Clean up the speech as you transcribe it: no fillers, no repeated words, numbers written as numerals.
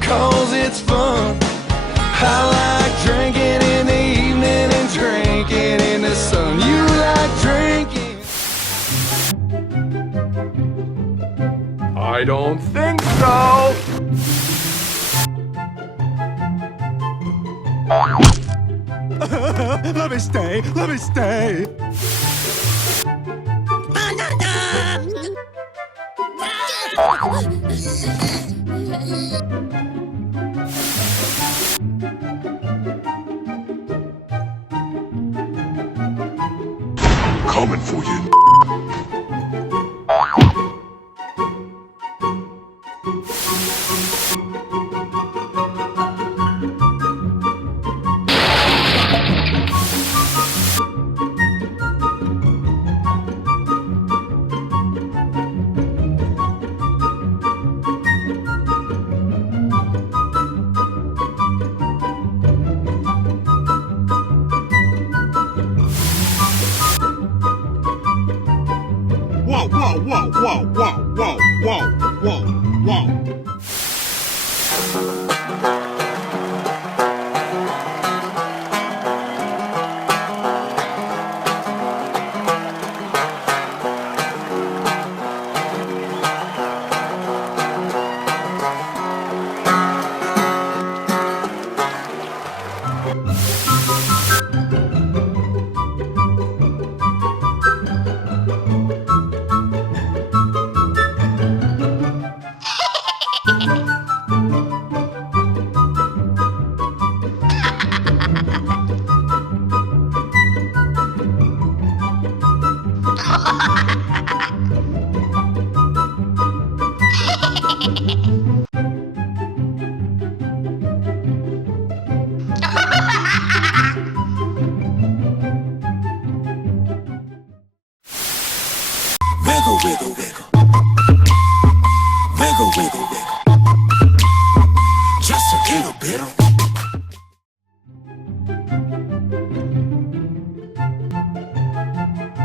Cause it's fun. I like drinking in the evening and drinking in the sun. You like drinking? I don't think so. Let me stay. Let me stay. Coming for you. Whoa, whoa, whoa, whoa, whoa, whoa, whoa, whoa, whoa. Wiggle, wiggle, wiggle. Wiggle, wiggle.